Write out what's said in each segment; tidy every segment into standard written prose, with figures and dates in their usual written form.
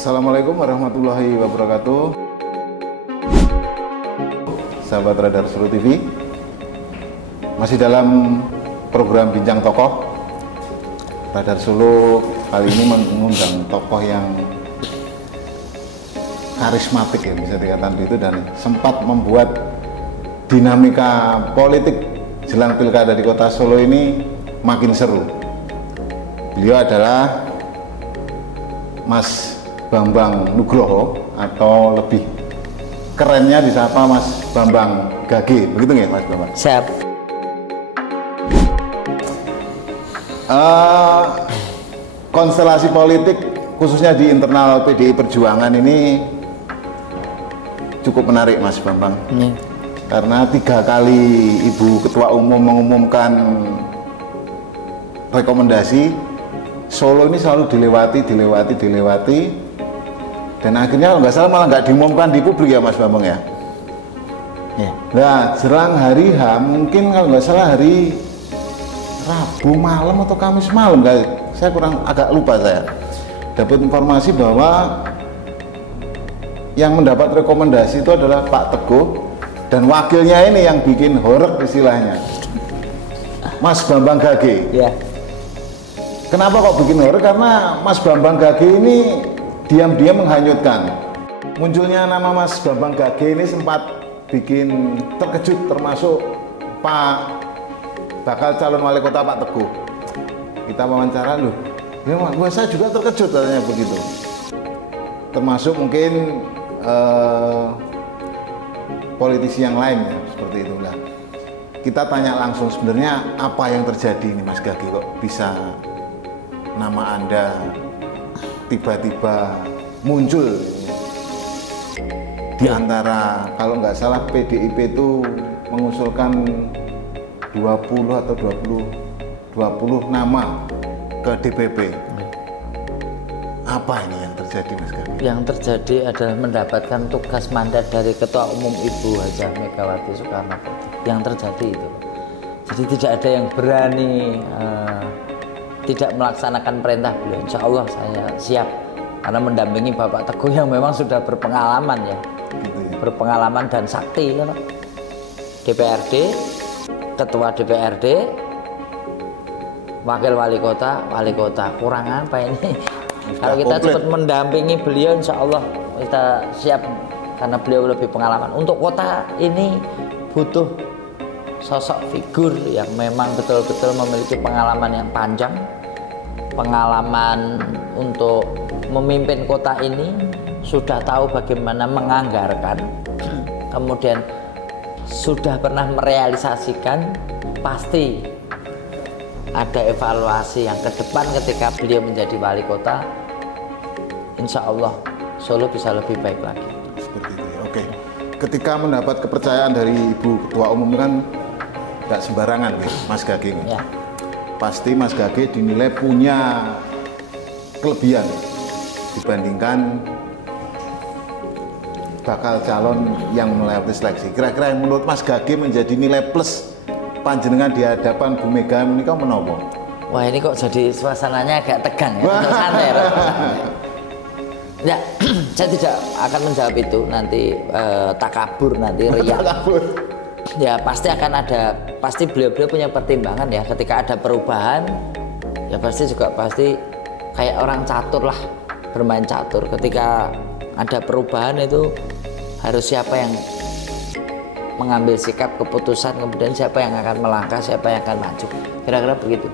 Assalamualaikum warahmatullahi wabarakatuh. Sahabat Radar Solo TV, masih dalam program Bincang Tokoh. Radar Solo kali ini mengundang tokoh yang karismatik, ya bisa dikatakan begitu, dan sempat membuat dinamika politik jelang pilkada di kota Solo ini makin seru. Beliau adalah Mas Bambang Nugroho, atau lebih kerennya disapa Mas Bambang Gage, begitu nggak Mas Bambang? Siap. Konstelasi politik khususnya di internal PDI Perjuangan ini cukup menarik Mas Bambang. Karena 3 kali Ibu Ketua Umum mengumumkan rekomendasi, Solo ini selalu dilewati, dan akhirnya kalau nggak salah malah nggak diumumkan di publik ya Mas Bambang ya. Nah, jelang hari H, mungkin kalau nggak salah hari Rabu malam atau Kamis malam, saya agak lupa, saya dapat informasi bahwa yang mendapat rekomendasi itu adalah Pak Teguh, dan wakilnya ini yang bikin horeg istilahnya, Mas Bambang Gage. Ya. Kenapa kok bikin horeg? Karena Mas Bambang Gage ini diam-diam menghanyutkan. Munculnya nama Mas Bambang Gage ini sempat bikin terkejut, termasuk Pak bakal calon wali kota Pak Teguh. Kita wawancara, loh, ya, saya juga terkejut katanya begitu. Termasuk mungkin politisi yang lain ya, seperti itulah. Kita tanya langsung, sebenarnya apa yang terjadi ini Mas Gage, kok bisa nama Anda tiba-tiba muncul di antara, kalau nggak salah PDIP itu mengusulkan 20 atau 20 nama ke DPP. Apa ini yang terjadi Mas Gage? Yang terjadi adalah mendapatkan tugas mandat dari Ketua Umum Ibu Hj. Megawati Soekarno Putri. Yang terjadi itu. Jadi tidak ada yang berani tidak melaksanakan perintah beliau. Insya Allah saya siap, karena mendampingi Bapak Teguh yang memang sudah berpengalaman ya. Berpengalaman dan sakti ya, Pak. DPRD, Ketua DPRD, Wakil Wali Kota, kurang apa ini? Kalau kita cepat mendampingi beliau, insya Allah kita siap, karena beliau lebih pengalaman. Untuk kota ini butuh sosok figur yang memang betul-betul memiliki pengalaman yang panjang, pengalaman untuk memimpin kota ini, sudah tahu bagaimana menganggarkan, kemudian sudah pernah merealisasikan, pasti ada evaluasi yang ke depan ketika beliau menjadi wali kota. Insya Allah Solo bisa lebih baik lagi. Seperti itu ya. Oke. Ketika mendapat kepercayaan dari Ibu Ketua Umum kan nggak sembarangan ya, Mas Gage. Ya. Pasti Mas Gage dinilai punya kelebihan dibandingkan bakal calon yang melewati seleksi. Kira-kira yang menurut Mas Gage menjadi nilai plus panjenengan di hadapan Bu Mega ini kau menopo? Wah, ini kok jadi suasananya agak tegang ya, santai ya. Ya, saya tidak akan menjawab itu nanti, takabur nanti, riak. Ya pasti akan ada, pasti beliau-beliau punya pertimbangan ya, ketika ada perubahan ya pasti kayak orang catur lah, bermain catur. Ketika ada perubahan itu harus siapa yang mengambil sikap keputusan, kemudian siapa yang akan melangkah, siapa yang akan maju, kira-kira begitu.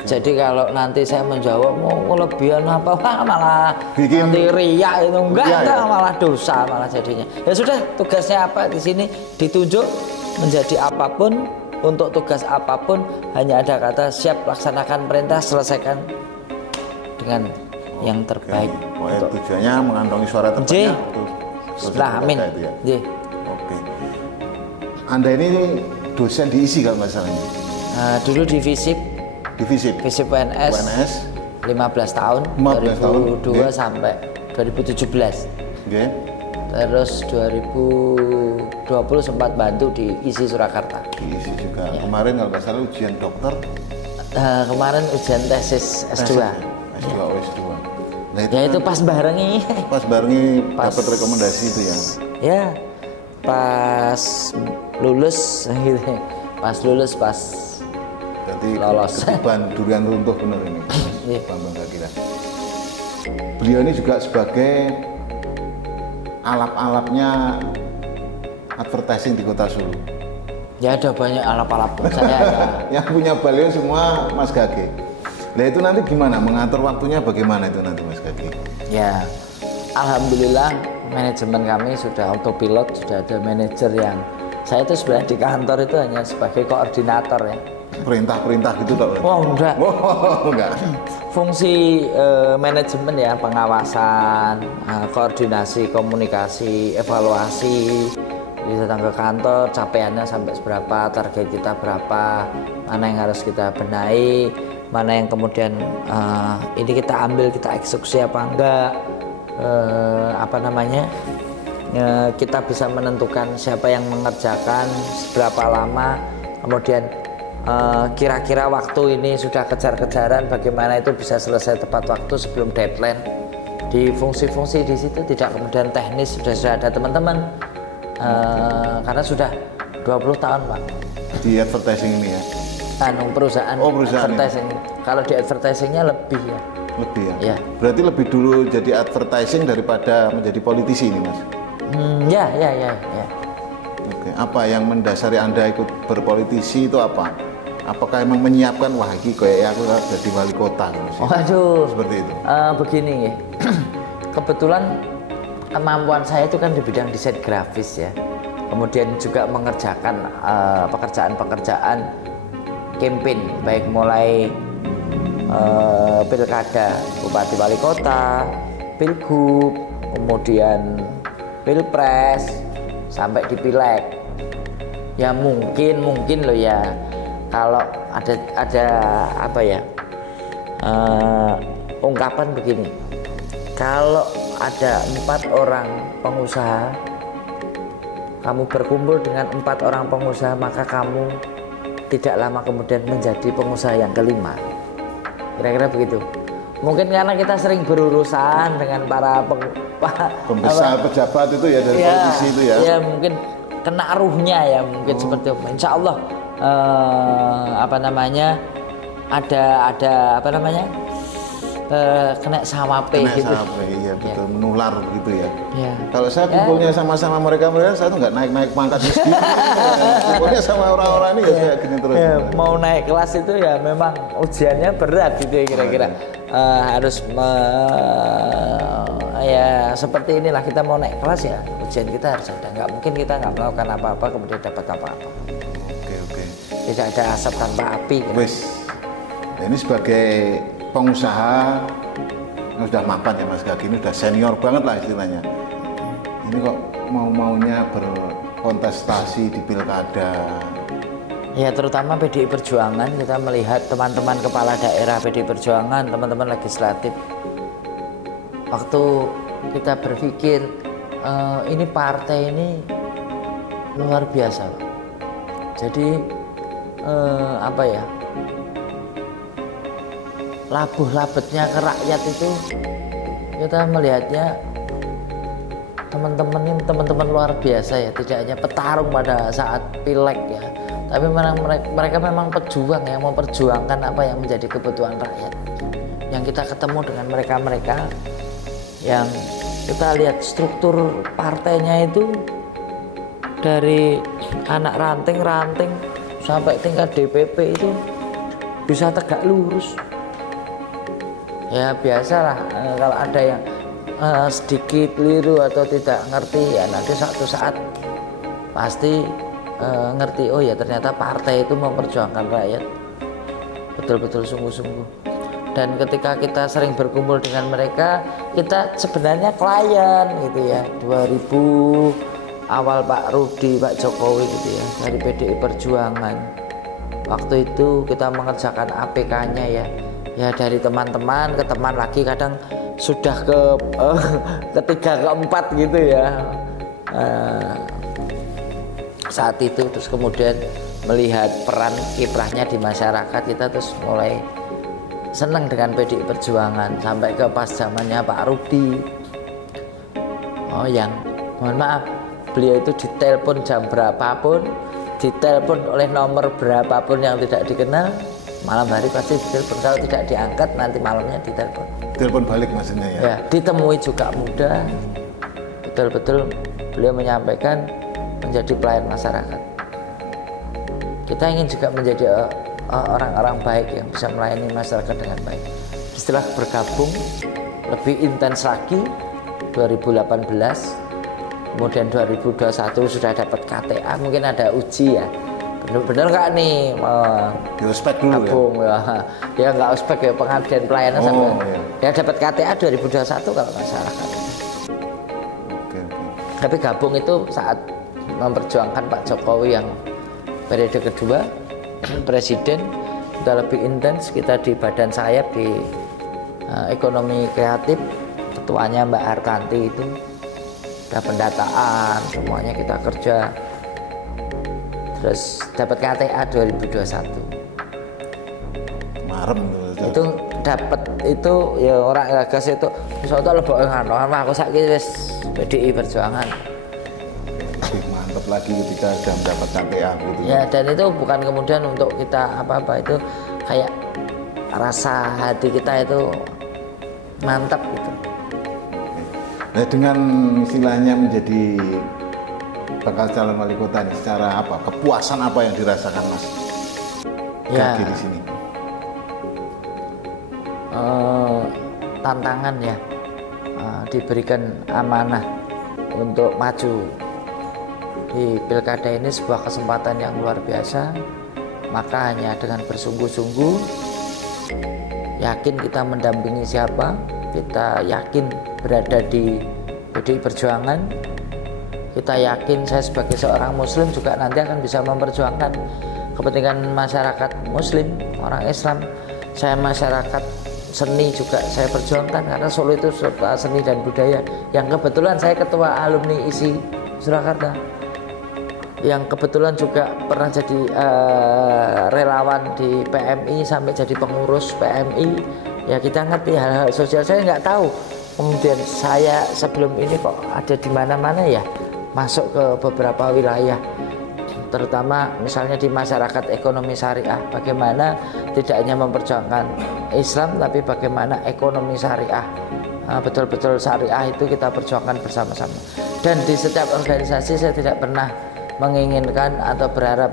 Jadi kalau nanti saya menjawab mau kelebihan apa, wah malah nanti riak itu enggak, malah dosa malah jadinya. Ya sudah, tugasnya apa di sini ditunjuk menjadi apapun, untuk tugas apapun hanya ada kata siap laksanakan perintah, selesaikan dengan yang terbaik. Tujuannya mengantongi suara terbanyak. Setelah amin. Ya. Oke. Anda ini dosen di ISI kalau nggak salah ini? Dulu di FISIP PNS 15 tahun, 2002 sampai 2017. Terus 2020 sempat bantu di ISI Surakarta. Di ISI juga. Ya. Kemarin kalau nggak salah ujian dokter. Kemarin ujian tesis S2. S2. S2. Nah, ya itu pas barengi. Pas barengi dapat rekomendasi itu ya. Ya, pas lulus gitu. Pas lulus pas Berarti lolos. ketiban durian runtuh bener ini. Iya. Bambang Gakila. Beliau ini juga sebagai alap-alapnya advertising di Kota Solo. Ya ada banyak alap-alap saya ada. Yang punya baliho semua Mas Gage. Nah itu nanti gimana mengatur waktunya, bagaimana itu nanti Mas Gage? Ya, alhamdulillah manajemen kami sudah autopilot, sudah ada manajer yang saya itu sebenarnya di kantor itu hanya sebagai koordinator ya. Perintah-perintah gitu tak? Oh enggak. Oh enggak. Fungsi manajemen ya, pengawasan, koordinasi, komunikasi, evaluasi. Jadi datang ke kantor, capaiannya sampai seberapa, target kita berapa, mana yang harus kita benahi, mana yang kemudian ini kita ambil, kita eksekusi apa enggak, kita bisa menentukan siapa yang mengerjakan, seberapa lama, kemudian kira-kira waktu ini sudah kejar-kejaran, bagaimana itu bisa selesai tepat waktu sebelum deadline. Di fungsi-fungsi di situ tidak kemudian teknis sudah ada teman-teman. Karena sudah 20 tahun Pak di advertising ini ya. Perusahaan advertising ini. Kalau di advertisingnya lebih ya. Lebih ya? Ya. Berarti lebih dulu jadi advertising daripada menjadi politisi ini Mas? Ya. Oke. Apa yang mendasari Anda ikut berpolitisi itu apa? Apakah emang menyiapkan, wah ini kayak aku jadi wali kota? Waduh. Seperti itu? Begini ya. Kebetulan kemampuan saya itu kan di bidang desain grafis ya, kemudian juga mengerjakan pekerjaan-pekerjaan campaign, baik mulai pilkada, bupati wali kota, pilgub, kemudian pilpres, sampai di pileg. Ya mungkin loh ya, kalau ada apa ya, ungkapan begini, kalau ada 4 orang pengusaha, kamu berkumpul dengan 4 orang pengusaha, maka kamu tidak lama kemudian menjadi pengusaha yang kelima. Kira-kira begitu. Mungkin karena kita sering berurusan dengan para pembesar pejabat itu ya, dari politisi itu ya. Ya mungkin kena ruhnya ya, mungkin seperti itu. Insya Allah kena sawape gitu. Iya betul, menular gitu ya. Ya. Kalau saya kumpulnya sama mereka saya tuh nggak naik pangkat meski. Kumpulnya sama orang-orang ini ya kayak gini terus. Ya, mau naik kelas itu ya memang ujiannya berat gitu ya kira-kira. Harus ya seperti inilah, kita mau naik kelas ya ujian kita harus ada. Nggak mungkin kita nggak melakukan apa-apa kemudian dapat apa-apa. Oke. Tidak ada asap tanpa api. Wes. Nah, ini sebagai pengusaha yang sudah mapan ya Mas Gage, ini sudah senior banget lah istilahnya. Ini kok maunya berkontestasi di pilkada. Ya terutama PDI Perjuangan, kita melihat teman-teman kepala daerah PDI Perjuangan, teman-teman legislatif. Waktu kita berpikir ini partai ini luar biasa, Pak. Jadi labuh-labetnya ke rakyat itu kita melihatnya teman-teman luar biasa ya, tidak hanya petarung pada saat pileg ya, tapi mereka memang pejuang yang memperjuangkan apa yang menjadi kebutuhan rakyat. Yang kita ketemu dengan mereka yang kita lihat struktur partainya itu dari anak ranting sampai tingkat DPP itu bisa tegak lurus. Ya biasalah kalau ada yang sedikit keliru atau tidak ngerti ya nanti suatu saat pasti ngerti, oh ya ternyata partai itu memperjuangkan rakyat betul-betul sungguh-sungguh. Dan ketika kita sering berkumpul dengan mereka, kita sebenarnya klien gitu ya. 2000 awal Pak Rudi, Pak Jokowi gitu ya, dari PDI Perjuangan. Waktu itu kita mengerjakan APK-nya ya. Ya dari teman-teman ke teman lagi, kadang sudah ketiga keempat gitu ya. Saat itu terus kemudian melihat peran kiprahnya di masyarakat, kita terus mulai senang dengan PDI Perjuangan sampai ke pas zamannya Pak Rudi. Oh, yang mohon maaf, beliau itu ditelepon jam berapapun, ditelepon oleh nomor berapapun yang tidak dikenal, malam hari pasti ditelepon. Kalau tidak diangkat, nanti malamnya ditelepon. Telepon balik maksudnya ya? Ya, ditemui juga mudah. Betul-betul beliau menyampaikan menjadi pelayan masyarakat. Kita ingin juga menjadi orang-orang baik yang bisa melayani masyarakat dengan baik. Setelah bergabung lebih intens lagi 2018, kemudian 2021 sudah dapat KTA, mungkin ada uji ya. Benar nggak nih? Di ospek dulu gabung, ya. Ya nggak ospek ya, pengabdian pelayanan sampai. Iya. Ya dapat KTA 2021 kalau nggak salah. Oke. Tapi gabung itu saat memperjuangkan Pak Jokowi yang periode kedua presiden, kita lebih intens. Kita di badan sayap di ekonomi kreatif, ketuanya Mbak Hartanti itu ada pendataan, semuanya kita kerja. Terus dapat KTA 2021. Marem itu dapat itu ya orang gagas itu soto lebok ngono aku saiki wis PDI Perjuangan. Lebih mantap lagi ketika sudah mendapat KTA gitu. Ya, dan itu bukan kemudian untuk kita apa-apa, itu kayak rasa hati kita itu mantap gitu. Nah, dengan istilahnya menjadi bakal calon wali kota nih, secara apa? Kepuasan apa yang dirasakan Mas Gage di sini? Tantangan ya, diberikan amanah untuk maju di pilkada ini, sebuah kesempatan yang luar biasa. Maka hanya dengan bersungguh-sungguh, yakin kita mendampingi siapa, kita yakin berada di PDI Perjuangan, kita yakin saya sebagai seorang muslim juga nanti akan bisa memperjuangkan kepentingan masyarakat muslim, orang Islam. Saya masyarakat seni juga saya perjuangkan, karena Solo itu seni dan budaya, yang kebetulan saya ketua alumni ISI Surakarta, yang kebetulan juga pernah jadi relawan di PMI sampai jadi pengurus PMI. Ya, kita ngerti hal-hal sosial. Saya nggak tahu kemudian saya sebelum ini kok ada di mana-mana ya, masuk ke beberapa wilayah, terutama misalnya di masyarakat ekonomi syariah, bagaimana tidak hanya memperjuangkan Islam tapi bagaimana ekonomi syariah, betul-betul syariah itu kita perjuangkan bersama-sama. Dan di setiap organisasi saya tidak pernah menginginkan atau berharap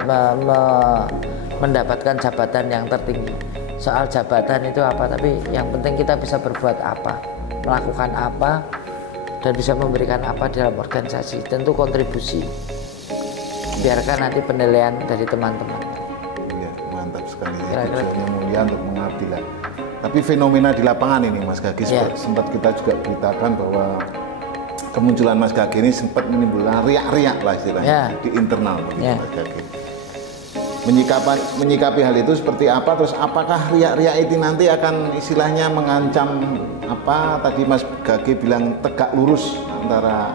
mendapatkan jabatan yang tertinggi. Soal jabatan itu apa, tapi yang penting kita bisa berbuat apa, melakukan apa, dan bisa memberikan apa dalam organisasi. Tentu kontribusi, biarkan nanti penilaian dari teman-teman. Ya, mantap sekali ya, tujuannya mulia untuk mengabdi lah. Tapi fenomena di lapangan ini Mas Gage, sempat kita juga beritakan bahwa kemunculan Mas Gage ini sempat menimbulkan riak-riak lah istilahnya di internal Mas Gage. Menyikapi hal itu seperti apa, terus apakah riak-riak itu nanti akan istilahnya mengancam apa tadi Mas Gage bilang tegak lurus antara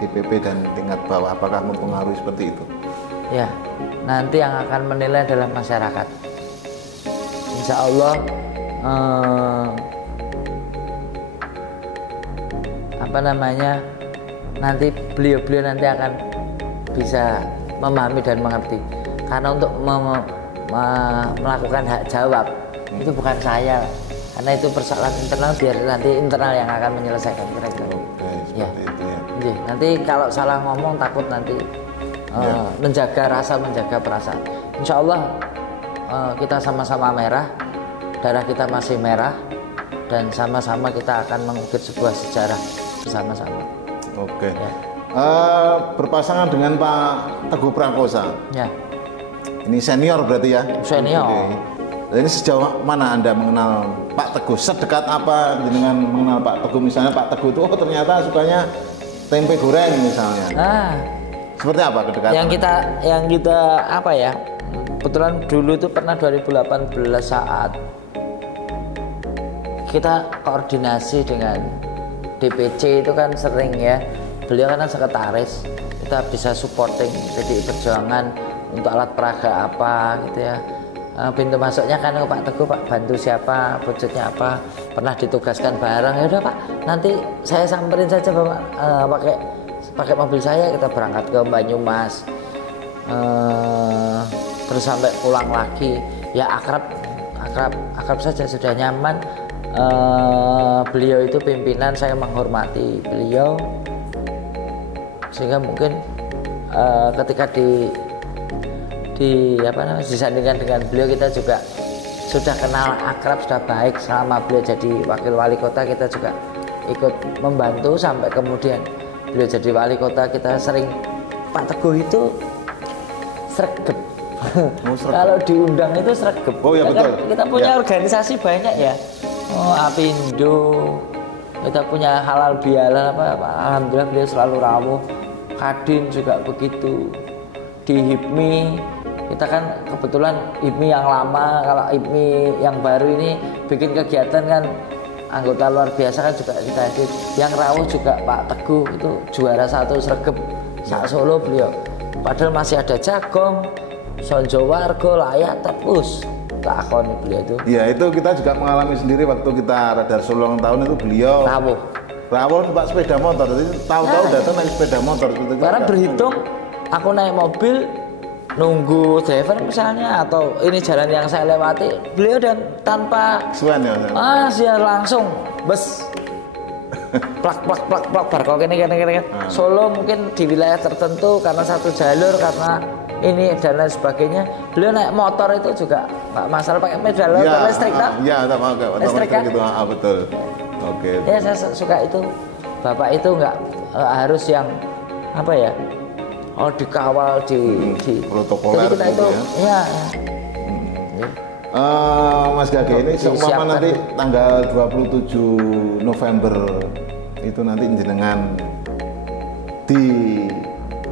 DPP dan tingkat bawah, apakah mempengaruhi seperti itu? Ya, nanti yang akan menilai adalah masyarakat. Insya Allah nanti beliau-beliau nanti akan bisa memahami dan mengerti. Karena untuk melakukan hak jawab itu bukan saya, karena itu persoalan internal, biar nanti internal yang akan menyelesaikan kira-kira. Ya. Nanti kalau salah ngomong takut nanti menjaga rasa, menjaga perasaan. Insya Allah kita sama-sama merah, darah kita masih merah, dan sama-sama kita akan mengukir sebuah sejarah bersama-sama. Oke. Ya. Berpasangan dengan Pak Teguh Prakosa. Ya. Ini senior berarti ya? Senior. Ini sejauh mana Anda mengenal Pak Teguh? Sedekat apa dengan mengenal Pak Teguh? Misalnya Pak Teguh itu ternyata sukanya tempe goreng misalnya. Seperti apa kedekatan? Yang kita apa ya? Kebetulan dulu itu pernah 2018 saat kita koordinasi dengan DPC itu kan sering ya. Beliau kan sekretaris, kita bisa supporting PDI Perjuangan untuk alat peraga apa gitu ya. pintu masuknya kan ke Pak Teguh, Pak bantu siapa, wujudnya apa, pernah ditugaskan bareng, ya udah Pak, nanti saya samperin saja Bapak, pakai mobil saya, kita berangkat ke Banyumas, terus sampai pulang lagi, ya akrab saja, sudah nyaman. Beliau itu pimpinan, saya menghormati beliau, sehingga mungkin ketika disandingkan dengan beliau, kita juga sudah kenal akrab, sudah baik. Selama beliau jadi wakil wali kota, kita juga ikut membantu sampai kemudian beliau jadi wali kota. Kita sering, Pak Teguh itu sregep. Kalau diundang itu sregep. Oh ya betul. Kita punya organisasi banyak ya. Apindo, kita punya halal bihalal alhamdulillah beliau selalu rawuh. Kadin juga begitu. Di HIPMI kita kan kebetulan HIPMI yang lama, kalau HIPMI yang baru ini bikin kegiatan kan anggota luar biasa kan juga kita hadir. Yang rawuh juga Pak Teguh, itu juara 1 sregep sak Solo beliau. Padahal masih ada Jagong, Sonjo Wargo, Layak, Tepus. Takon beliau itu. Iya, itu kita juga mengalami sendiri waktu kita radar Solo ulang tahun itu beliau rawuh Pak sepeda motor. Jadi tahu-tahu datang naik sepeda motor gitu. Karena berhitung aku naik mobil nunggu driver misalnya, atau ini jalan yang saya lewati, beliau dan tanpa suan ya. Dia langsung bus plak bar kok ini. Solo mungkin di wilayah tertentu karena satu jalur, karena ini dan lain sebagainya, beliau naik motor itu juga nggak masalah, pakai pedal listrik tak? Iya, pakai listrik kan? Gitu. Betul. Oke. Ya saya suka itu, bapak itu nggak harus yang apa ya, dikawal di protokoler kita gitu itu ya. Mas Gage ini seumpama nanti tanggal 27 November itu nanti jenengan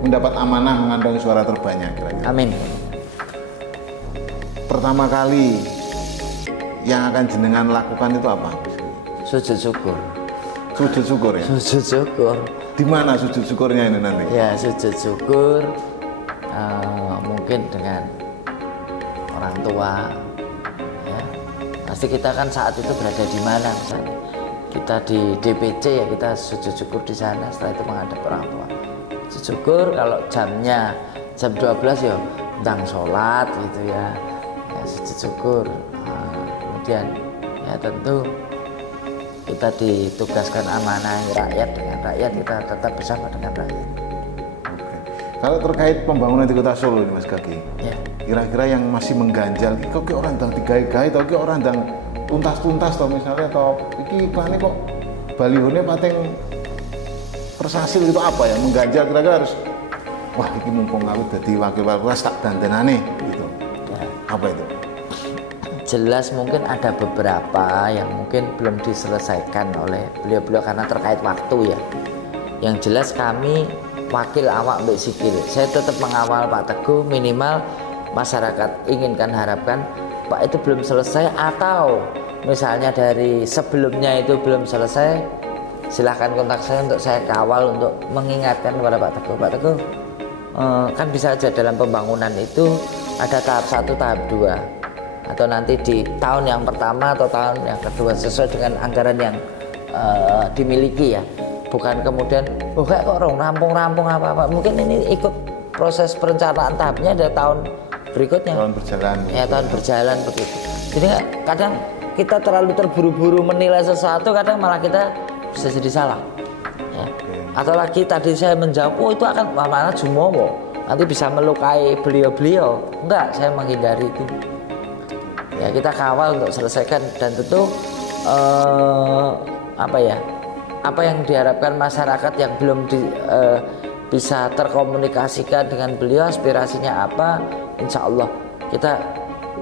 mendapat amanah mengantongi suara terbanyak kira-kira. Amin. Pertama kali yang akan jenengan lakukan itu apa? Sujud syukur. Sujud syukur ya? Sujud syukur. Di mana sujud syukurnya ini nanti? Ya, sujud syukur mungkin dengan orang tua. Ya, pasti kita kan saat itu berada di mana misalnya. Kita di DPC ya, kita sujud syukur di sana, setelah itu menghadap orang tua. Sujud syukur kalau jamnya jam 12 ya tentang sholat gitu ya, sujud syukur. Kemudian ya tentu kita ditugaskan amanah rakyat, dengan rakyat kita tetap bersama dengan rakyat. Oke. Kalau terkait pembangunan di Kota Solo ini Mas Gage, ya. Kira-kira yang masih mengganjal, kok orang dang digawe-gawe, atau orang dang tuntas-tuntas atau misalnya, atau iki iklannya kok balihone pating persasil itu apa ya, mengganjal, kira-kira harus wah ini mumpung aku jadi wakil wali kota tak dandanane gitu ya. Apa itu? Jelas mungkin ada beberapa yang mungkin belum diselesaikan oleh beliau-beliau karena terkait waktu ya. Yang jelas kami wakil awak mbek sikil, saya tetap mengawal Pak Teguh, minimal masyarakat inginkan, harapkan Pak itu belum selesai, atau misalnya dari sebelumnya itu belum selesai, silahkan kontak saya untuk saya kawal untuk mengingatkan kepada Pak Teguh. Pak Teguh, kan bisa aja dalam pembangunan itu ada tahap 1, tahap 2, atau nanti di tahun yang pertama atau tahun yang kedua sesuai dengan anggaran yang dimiliki ya. Bukan kemudian kayak kok rampung-rampung apa-apa. Mungkin ini ikut proses perencanaan tahapnya ada tahun berikutnya. Tahun berjalan. Ya, tahun berjalan begitu. Jadi kadang kita terlalu terburu-buru menilai sesuatu, kadang malah kita bisa jadi salah. Ya. Atau lagi tadi saya menjawab, itu akan mana jumowo, nanti bisa melukai beliau-beliau. Enggak, saya menghindari itu. Ya, kita kawal untuk selesaikan, dan tentu apa yang diharapkan masyarakat yang belum bisa terkomunikasikan dengan beliau, aspirasinya apa, insya Allah kita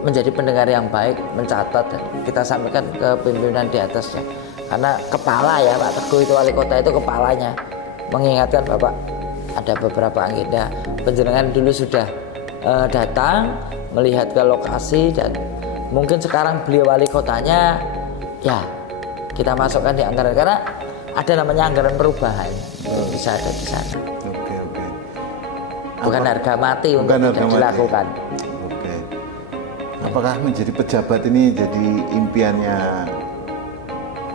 menjadi pendengar yang baik, mencatat dan kita sampaikan ke pimpinan di atasnya. Karena kepala ya, Pak Teguh itu wali kota itu kepalanya, mengingatkan Bapak ada beberapa agenda. Penjenengan dulu sudah datang melihat ke lokasi, dan mungkin sekarang beliau wali kotanya ya kita masukkan di anggaran, karena ada namanya anggaran perubahan, bisa ada di sana. Oke. Bukan harga mati untuk tidak dilakukan. Oke. Apakah menjadi pejabat ini jadi impiannya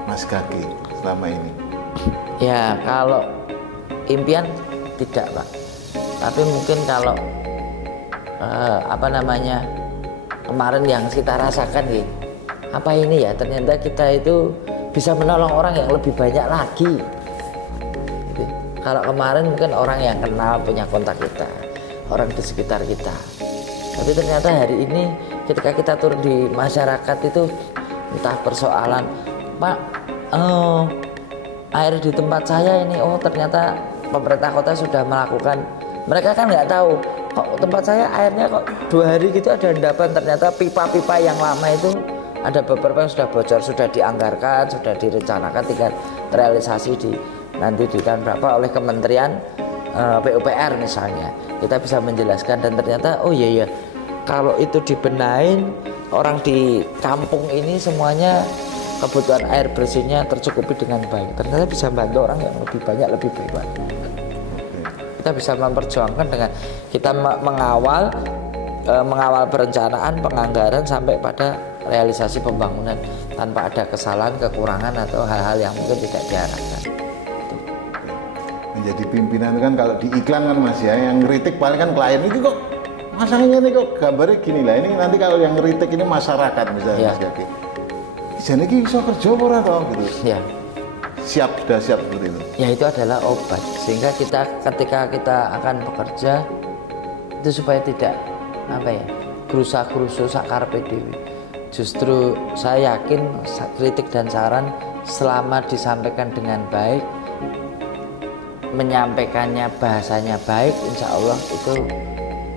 Mas Gage selama ini? Ya kalau impian tidak Pak, tapi mungkin kalau kemarin yang kita rasakan nih, apa ini ya, ternyata kita itu bisa menolong orang yang lebih banyak lagi gitu. Kalau kemarin mungkin orang yang kenal, punya kontak kita, orang di sekitar kita, tapi ternyata hari ini ketika kita turun di masyarakat itu, entah persoalan Pak, air di tempat saya ini, oh ternyata pemerintah kota sudah melakukan, mereka kan nggak tahu kok tempat saya airnya kok 2 hari gitu ada endapan, ternyata pipa-pipa yang lama itu ada beberapa yang sudah bocor, sudah dianggarkan, sudah direncanakan, tinggal realisasi nanti di tahun berapa oleh Kementerian PUPR misalnya. Kita bisa menjelaskan dan ternyata oh iya kalau itu dibenahin, orang di kampung ini semuanya kebutuhan air bersihnya tercukupi dengan baik, ternyata bisa membantu orang yang lebih banyak, lebih baik. Kita bisa memperjuangkan dengan kita mengawal perencanaan, penganggaran sampai pada realisasi pembangunan tanpa ada kesalahan, kekurangan atau hal-hal yang mungkin tidak diharapkan. Menjadi pimpinan kan kalau di iklan kan Mas ya, yang ngeritik paling kan klien itu kok masangnya ini kok gambarnya gini lah, ini nanti kalau yang ngeritik ini masyarakat misalnya ya. Mas Gage. Jadi ini bisa kerja apa toh gitu. Ya. Sudah siap seperti itu. Ya itu adalah obat sehingga ketika kita akan bekerja itu supaya tidak gerusa-gerusu sakarpe dewi. Justru saya yakin kritik dan saran selama disampaikan dengan baik, menyampaikannya bahasanya baik, insya Allah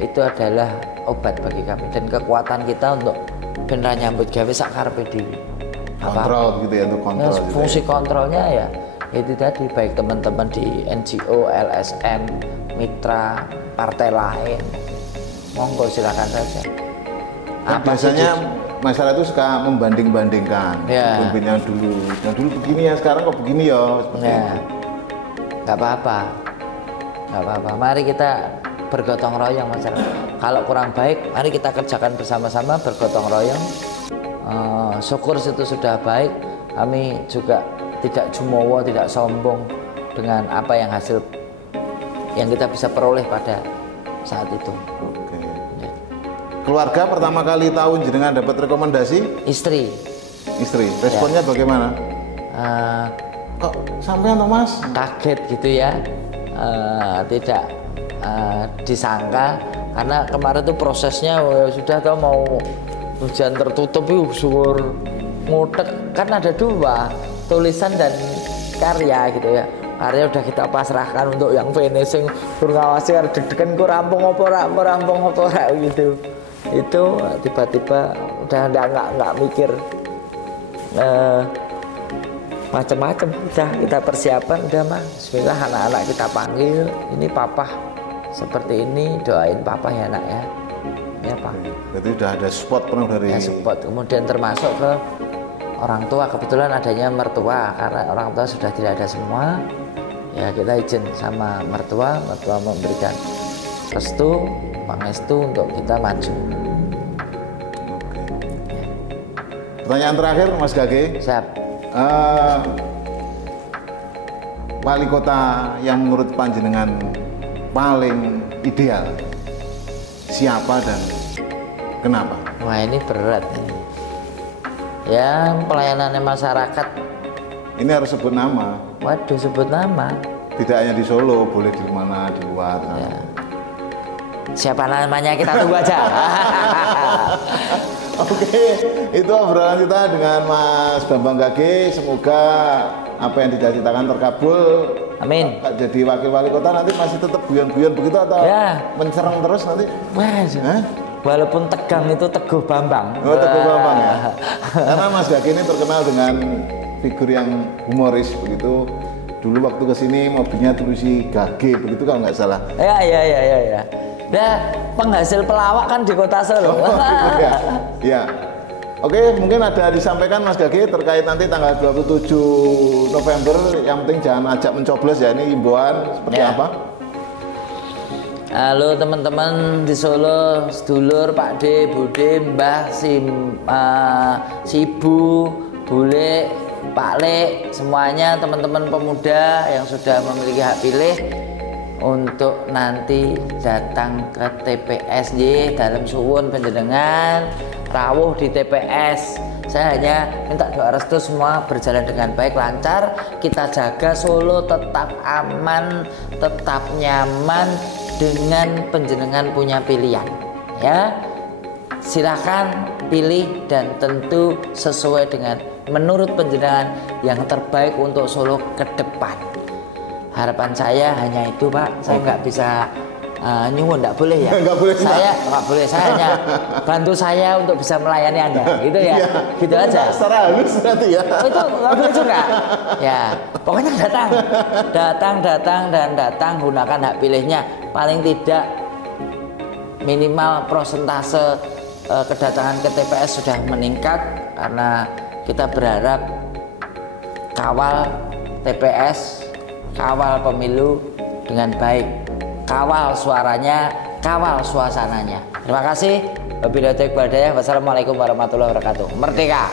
itu adalah obat bagi kami dan kekuatan kita untuk beneran nyambut gawe sakarpe dewi. Kontrol gitu ya, untuk kontrol ya, fungsi kontrolnya ya itu tadi, baik teman-teman di NGO, LSM, mitra, partai lain, monggo silakan saja. Biasanya masyarakat itu suka membanding-bandingkan pemimpinnya dulu, yang dulu begini ya, sekarang kok begini ya, seperti itu. Nggak apa-apa, mari kita bergotong royong masyarakat. Kalau kurang baik, mari kita kerjakan bersama-sama, bergotong royong. Syukur itu sudah baik, kami juga tidak jumowo, tidak sombong dengan apa yang hasil yang kita bisa peroleh pada saat itu. Oke. Ya. Keluarga pertama kali tahu jenengan dapat rekomendasi? Istri. Responnya ya. Bagaimana? Kok sampean toh Mas? Kaget gitu ya, tidak disangka karena kemarin tuh prosesnya sudah tahu mau ujian tertutup itu syukur ngutek kan ada 2, tulisan dan karya gitu ya. Karya udah kita pasrahkan untuk yang finishing, ngawasi deg-degan ku rampung apa ora gitu. Itu tiba-tiba udah nggak mikir macam-macam, udah kita persiapan, udah mah bismillah, anak-anak kita panggil, ini papa seperti ini, doain papa ya nak ya. Ya Pak. Berarti sudah ada support penuh dari. Ya support, kemudian termasuk ke orang tua, kebetulan adanya mertua karena orang tua sudah tidak ada semua. Ya kita izin sama mertua memberikan restu, pangestu untuk kita maju. Oke. Pertanyaan terakhir Mas Gage. Siap. Wali kota yang menurut panjenengan paling ideal siapa dan kenapa? Wah ini berat ini. Ya pelayanannya masyarakat. Ini harus sebut nama. Waduh, sebut nama. Tidak hanya di Solo, boleh di mana, di luar. Ya. Siapa namanya kita tunggu aja. Oke, itu obrolan kita dengan Mas Bambang Gage. Semoga apa yang dicita-citakan terkabul. Amin. Jadi wakil wali kota nanti masih tetap guyon-guyon begitu atau ya, mencereng terus nanti? Walaupun tegang itu Teguh Bambang. Oh, Teguh Bambang ya. Karena Mas Gage ini terkenal dengan figur yang humoris begitu. Dulu waktu kesini mobilnya tulis Gage begitu kalau nggak salah. Ya. Nah, penghasil pelawak kan di kota Solo. Oh, gitu ya. Ya. Oke, mungkin ada disampaikan Mas Gage terkait nanti tanggal 27 November. Yang penting jangan ajak mencoblos ya, ini himbauan seperti apa? Halo teman-teman di Solo, sedulur, Pak D, Bude, Mbah, Sibu, Bule, Pak Le, semuanya teman-teman pemuda yang sudah memiliki hak pilih untuk nanti datang ke TPS dalam suwun panjenengan rawuh di TPS. Saya hanya minta doa restu semua berjalan dengan baik, lancar, kita jaga Solo tetap aman, tetap nyaman dengan panjenengan punya pilihan ya. Silahkan pilih dan tentu sesuai dengan menurut panjenengan yang terbaik untuk Solo ke depan. Harapan saya hanya itu, Pak. Saya nggak bisa nyuwun, nggak boleh ya. Nggak boleh. Saya nggak boleh. Saya hanya bantu saya untuk bisa melayani Anda, gitu ya. Iya. Gitu aja. Secara halus nanti ya. Oh, itu nggak boleh juga. Ya, pokoknya datang. Gunakan hak pilihnya. Paling tidak minimal prosentase kedatangan ke TPS sudah meningkat karena kita berharap kawal TPS, kawal pemilu dengan baik, kawal suaranya, kawal suasananya. Terima kasih. Wabillahi taufiq wal hidayah. Wassalamualaikum warahmatullahi wabarakatuh. Merdeka.